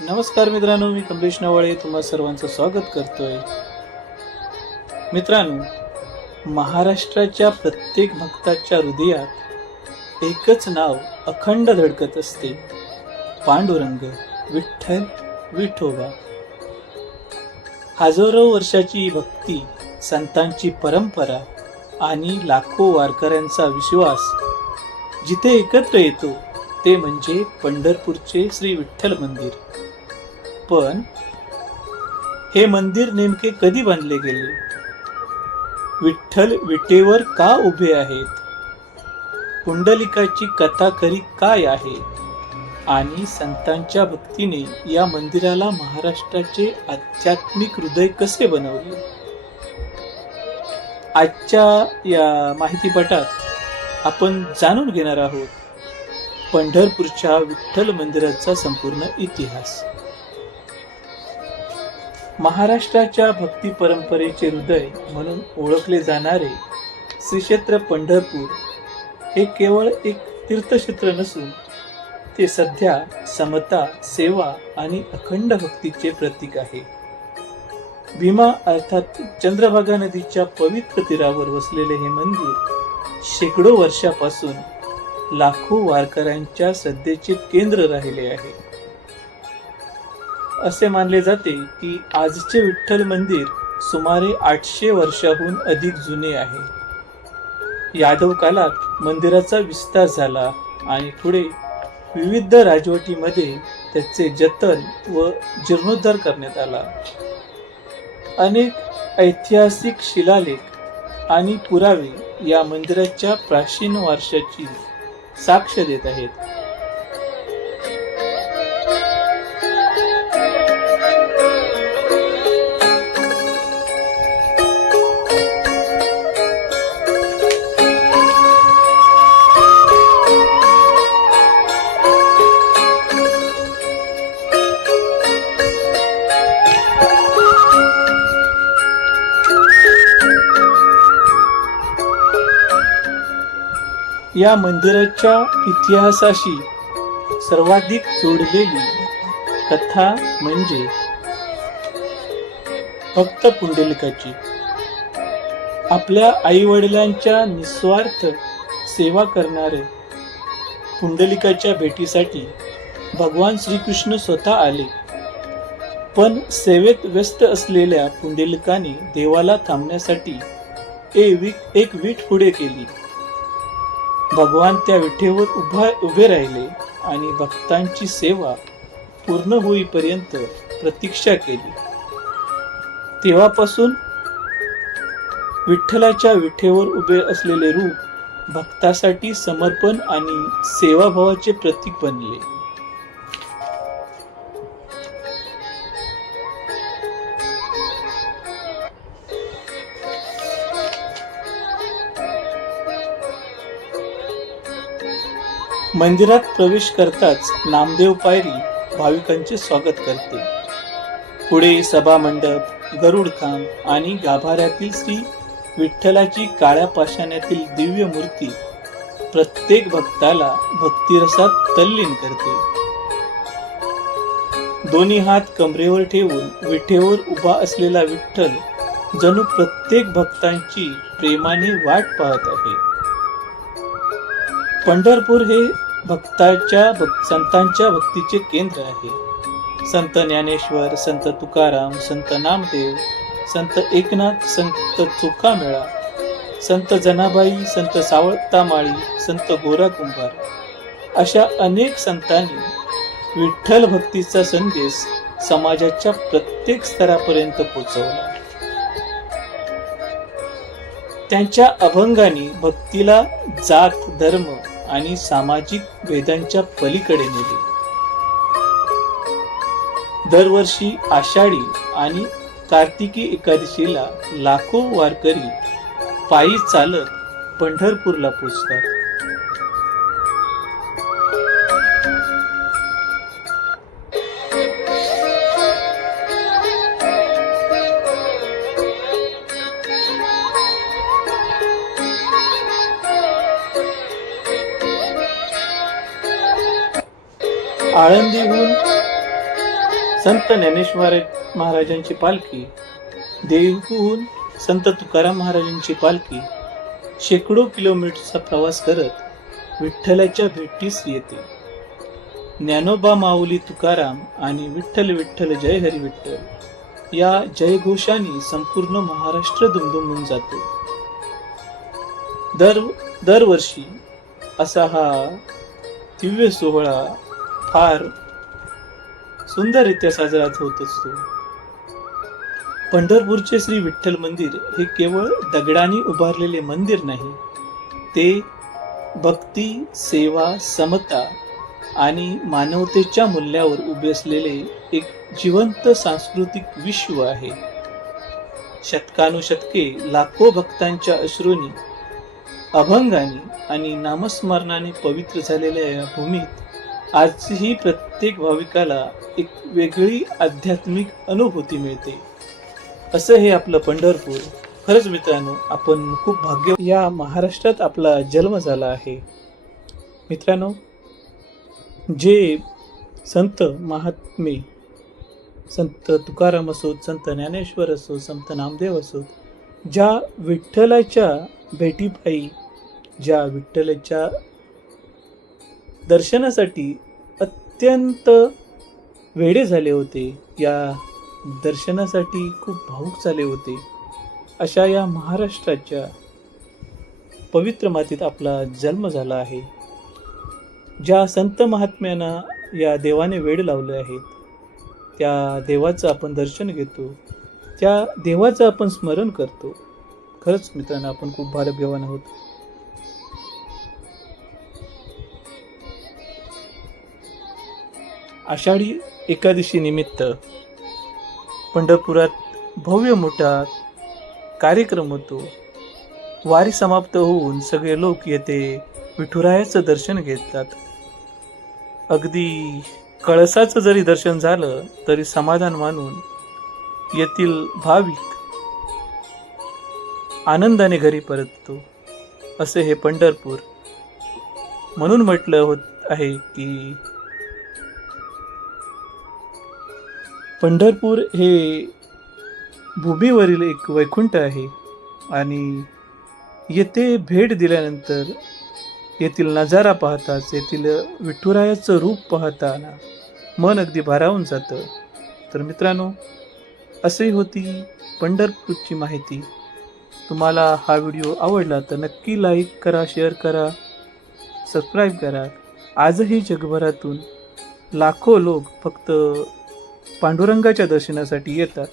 नमस्कार मित्रांनो, मी कमलेश नवाळे तुम्हा सर्वांचं स्वागत करतोय. मित्रांनो, महाराष्ट्राच्या प्रत्येक भक्ताच्या हृदयात एकच नाव अखंड धडकत असते, पांडुरंग विठ्ठल विठोबा. हजारो वर्षाची भक्ती, संतांची परंपरा आणि लाखो वारकऱ्यांचा विश्वास जिथे एकत्र येतो ते म्हणजे पंढरपूरचे श्री विठ्ठल मंदिर. पण हे मंदिर नेमके कधी बांधले गेले? विठ्ठल विटेवर का उभे आहेत? पुंडलिकाची कथा खरी काय आहे? आणि संतांच्या भक्तीने या मंदिराला महाराष्ट्राचे आध्यात्मिक हृदय कसे बनवले? आजच्या या माहितीपटात आपण जाणून घेणार आहोत पंढरपूरच्या विठ्ठल मंदिराचा संपूर्ण इतिहास. महाराष्ट्राच्या भक्ती परंपरेचे हृदय म्हणून ओळखले जाणारे श्री क्षेत्र पंढरपूर हे केवळ एक तीर्थक्षेत्र नसून ते सध्या समता, सेवा आणि अखंड भक्तीचे प्रतीक आहे. भीमा अर्थात चंद्रभागा नदीच्या पवित्र तीरावर वसलेले हे मंदिर शेकडो वर्षापासून लाखो वारकऱ्यांच्या श्रद्धेचे केंद्र राहिले आहे. असे मानले जाते की आजचे विठ्ठल मंदिर सुमारे 800 वर्षाहून अधिक जुने आहे. यादव काळात मंदिराचा विस्तार झाला आणि पुढे विविध राजवटीमध्ये त्याचे जतन व जीर्णोद्धार करण्यात आला. अनेक ऐतिहासिक शिलालेख आणि पुरावे या मंदिराच्या प्राचीन वारशाची साक्ष देत आहेत. या मंदिराच्या इतिहासाशी सर्वाधिक जोडलेली कथा म्हणजे भक्त पुंडलिकाची. आपल्या आई वडिलांच्या निस्वार्थ सेवा करणारे पुंडलिकाच्या भेटीसाठी भगवान श्रीकृष्ण स्वतः आले. पण सेवेत व्यस्त असलेल्या पुंडलिकाने देवाला थांबण्यासाठी एक वीट पुढे केली. भगवान त्या विटेवर उभे राहिले आणि भक्तांची सेवा पूर्ण होईपर्यंत प्रतीक्षा केली. तेव्हापासून विठ्ठलाच्या विटेवर उभे असलेले रूप भक्तासाठी समर्पण आणि सेवाभावाचे प्रतीक बनले. मंदिरात प्रवेश करताच नामदेव पायरी भाविकांचे स्वागत करते. पुढे सभा मंडप, गरुडखांब आणि गाभाऱ्यातील श्री विठ्ठलाची काळ्या पाषाणातील दिव्य मूर्ती प्रत्येक भक्ताला भक्तिरसात तल्लीन करते. दोन्ही हात कमरेवर ठेवून विठेवर उभा असलेला विठ्ठल जणू प्रत्येक भक्तांची प्रेमाने वाट पाहत आहे. पंढरपूर हे संतांच्या भक्तीचे केंद्र आहे. संत ज्ञानेश्वर, संत तुकाराम, संत नामदेव, संत एकनाथ, संत चोखामेळा, संत जनाबाई, संत सावळतामाळी, संत गोरा कुंभार अशा अनेक संतांनी विठ्ठल भक्तीचा संदेश समाजाच्या प्रत्येक स्तरापर्यंत पोहोचवला. त्यांच्या अभंगाने भक्तीला जात, धर्म आणि सामाजिक भेदांच्या पलीकडे नेले. दरवर्षी आषाढी आणि कार्तिकी एकादशीला लाखो वारकरी पायी चालत पंढरपूरला पोचतात. आळंदीहून संत ज्ञानेश्वर महाराजांची पालखी, देहूहून संत तुकाराम महाराजांची पालखी शेकडो किलोमीटरचा प्रवास करत विठ्ठलाच्या भेटीस येते. ज्ञानोबा माऊली तुकाराम आणि विठ्ठल विठ्ठल जय हरी विठ्ठल या जयघोषाने संपूर्ण महाराष्ट्र दुमदुमून जातो. दरवर्षी असा हा दिव्य सोहळा फार सुंदररित्या साजरा होत असतो. पंढरपूरचे श्री विठ्ठल मंदिर हे केवळ दगडाने उभारलेले मंदिर नाही, ते भक्ती, सेवा, समता आणि मानवतेच्या मूल्यावर उभे असलेले एक जिवंत सांस्कृतिक विश्व आहे. शतकानुशतके लाखो भक्तांच्या अश्रूंनी, अभंगाने आणि नामस्मरणाने पवित्र झालेल्या या भूमीत आजही प्रत्येक भाविकाला एक वेगळी आध्यात्मिक अनुभूती मिळते. असं हे आपलं पंढरपूर. खरंच मित्रांनो, आपण खूप भाग्य, या महाराष्ट्रात आपला जन्म झाला आहे. मित्रांनो, जे संत महात्मे, संत तुकाराम असोत, संत ज्ञानेश्वर असोत, संत नामदेव असोत, ज्या विठ्ठलाच्या भेटीपायी, ज्या विठ्ठलाच्या दर्शनासाठी अत्यंत वेडे झाले होते, या दर्शनासाठी खूप भावुक झाले होते, अशा या महाराष्ट्राच्या पवित्र मातीत आपला जन्म झाला आहे. ज्या संत महात्म्यांना या देवाने वेड लावले आहेत, त्या देवाचं आपण दर्शन घेतो, त्या देवाचं आपण स्मरण करतो. खरंच मित्रांनो, आपण खूप भाग्यवान आहोत. आषाढी एकादशी निमित्त पंढरपुरात भव्य मोठा कार्यक्रम होतो. वारी समाप्त होऊन सगळे लोक येथे विठुरायाचं दर्शन घेतात. अगदी कळसाचं जरी दर्शन झालं तरी समाधान मानून येथील भाविक आनंदाने घरी परततो. असे हे पंढरपूर. म्हणून म्हटलं होत आहे की पंढरपूर हे भूमीवरील एक वैकुंठ आहे आणि येथे भेट दिल्यानंतर येथील नजारा पाहताच, येथील विठुरायाचं रूप पाहताना मन अगदी भारावून जातं. तर मित्रांनो, अशी होती पंढरपूरची माहिती. तुम्हाला हा व्हिडिओ आवडला तर नक्की लाईक करा, शेअर करा, सबस्क्राईब करा. आजही जगभरातून लाखो लोक फक्त पांडुरंगाच्या दर्शनासाठी येतात.